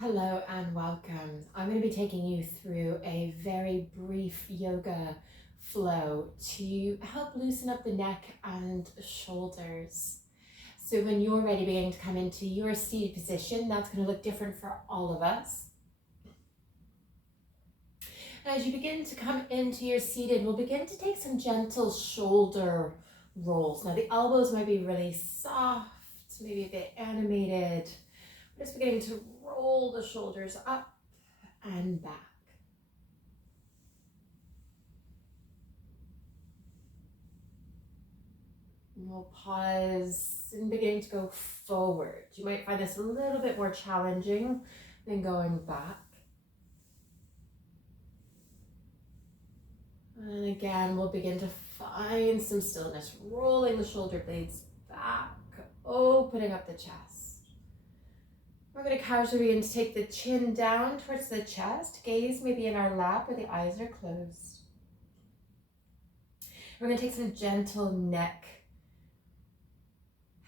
Hello and welcome. I'm going to be taking you through a very brief yoga flow to help loosen up the neck and shoulders. So when you're ready, begin to come into your seated position. That's going to look different for all of us. As you begin to come into your seated, we'll begin to take some gentle shoulder rolls. Now the elbows might be really soft, maybe a bit animated. We're just beginning to roll the shoulders up and back. And we'll pause and begin to go forward. You might find this a little bit more challenging than going back. And again, we'll begin to find some stillness, rolling the shoulder blades back, opening up the chest. We're going to casually begin to take the chin down towards the chest, gaze maybe in our lap where the eyes are closed. We're going to take some gentle neck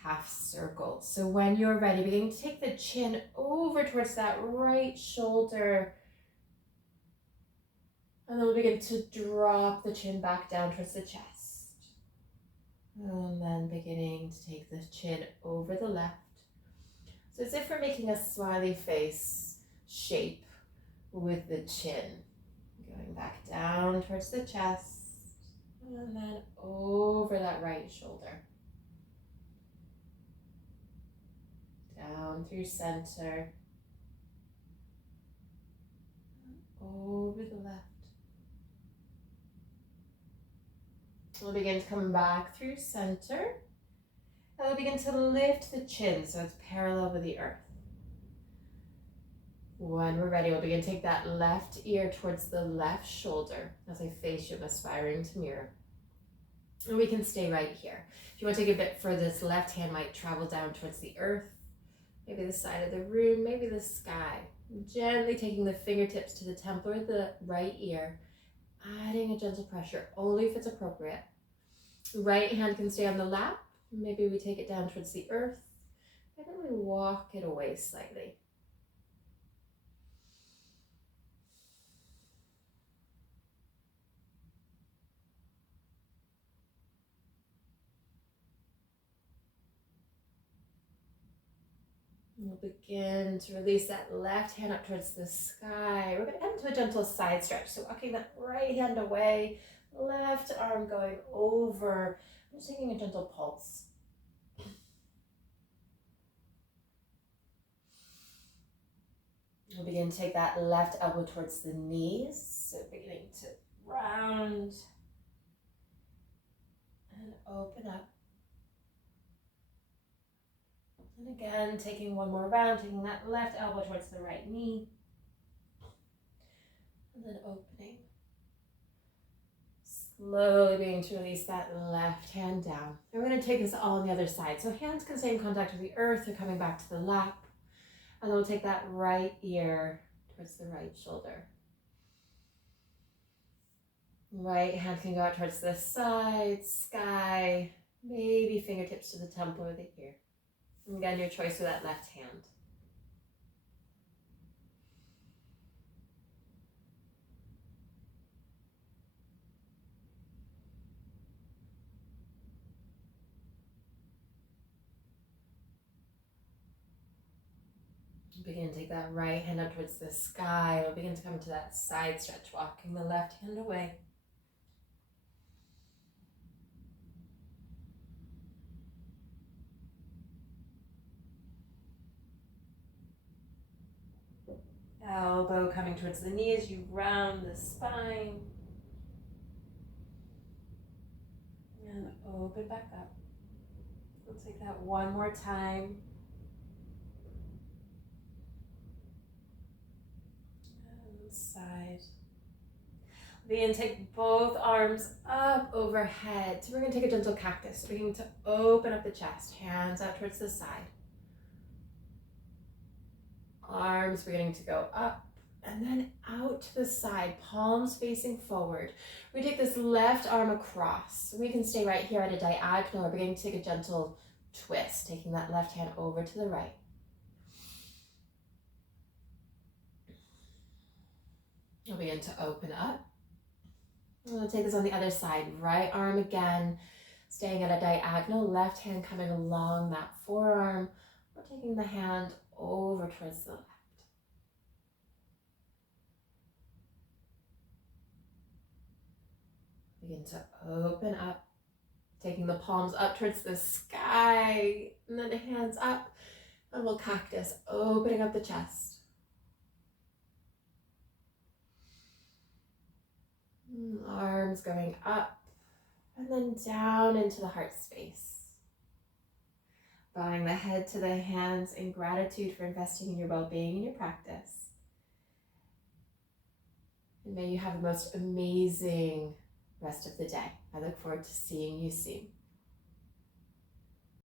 half circles. So when you're ready, begin to take the chin over towards that right shoulder. And then we'll begin to drop the chin back down towards the chest. And then beginning to take the chin over the left. So as if we're making a smiley face shape with the chin. Going back down towards the chest. And then over that right shoulder. Down through center. Over the left. We'll begin to come back through center. And we'll begin to lift the chin so it's parallel with the earth. When we're ready, we'll begin to take that left ear towards the left shoulder as I face you, aspiring to mirror. And we can stay right here. If you want to take a bit further, this left hand might travel down towards the earth, maybe the side of the room, maybe the sky. Gently taking the fingertips to the temple or the right ear, adding a gentle pressure, only if it's appropriate. Right hand can stay on the lap. Maybe we take it down towards the earth, and then we walk it away slightly. We'll begin to release that left hand up towards the sky. We're going to come into a gentle side stretch. So walking that right hand away, left arm going over. I'm just taking a gentle pulse. We'll begin to take that left elbow towards the knees. So beginning to round and open up. And again, taking one more round, taking that left elbow towards the right knee. And then opening. Slowly beginning to release that left hand down. And we're going to take this all on the other side. So hands can stay in contact with the earth. They're coming back to the lap. And then we'll take that right ear towards the right shoulder. Right hand can go out towards the side, sky, maybe fingertips to the temple or the ear. And again, your choice with that left hand. Begin to take that right hand up towards the sky. We'll begin to come to that side stretch, walking the left hand away. Elbow coming towards the knee as you round the spine. And open back up. We'll take that one more time. And side. Begin to take both arms up overhead. So we're going to take a gentle cactus. So beginning to open up the chest. Hands out towards the side. Arms beginning to go up and then out to the side, palms facing forward. We take this left arm across. We can stay right here at a diagonal or beginning to take a gentle twist, taking that left hand over to the right. We'll begin to open up. We'll take this on the other side. Right arm again, staying at a diagonal. Left hand coming along that forearm. We're taking the hand over towards the left. Begin to open up. Taking the palms up towards the sky, and then hands up, and we'll cactus, opening up the chest. Arms going up, and then down into the heart space. Bowing the head to the hands in gratitude for investing in your well-being and your practice. And may you have the most amazing rest of the day. I look forward to seeing you soon.